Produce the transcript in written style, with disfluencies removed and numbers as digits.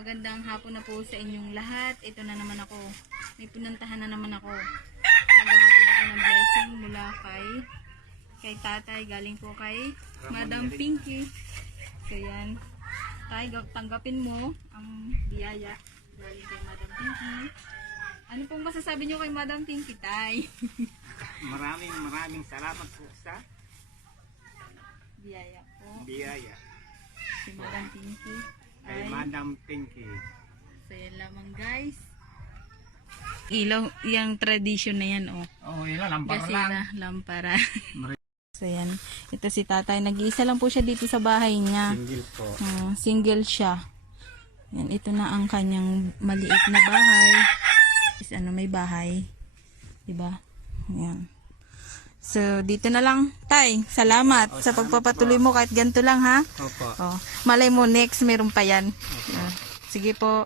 Magandang hapon na po sa inyong lahat. Ito na naman ako. May pinuntahan na naman ako. Maghahatid ako ng blessing mula kay tatay. Galing po kay Madam Pinky. So yan. Tay, tanggapin mo ang biyaya. Galing kay Madam Pinky. Ano pong masasabi nyo kay Madam Pinky, tay? Maraming salamat po sa Biyaya po. biyaya Si Madam Pinky. kay Madam Pinky. So yan lamang guys. Ilaw, yung tradition na yan oh. Oh, yun lang, lampara Kasi lang. na, lampara. So yan, ito si tatay. Nag-iisa lang po siya dito sa bahay niya. Single po. Single siya. Yan, ito na ang kanyang maliit na bahay. Is may bahay. Diba? Yan. So, dito na lang, tay. Salamat sa pagpapatuloy mo kahit ganito lang, ha? Opo. Oh, malay mo next meron pa yan. Sige po.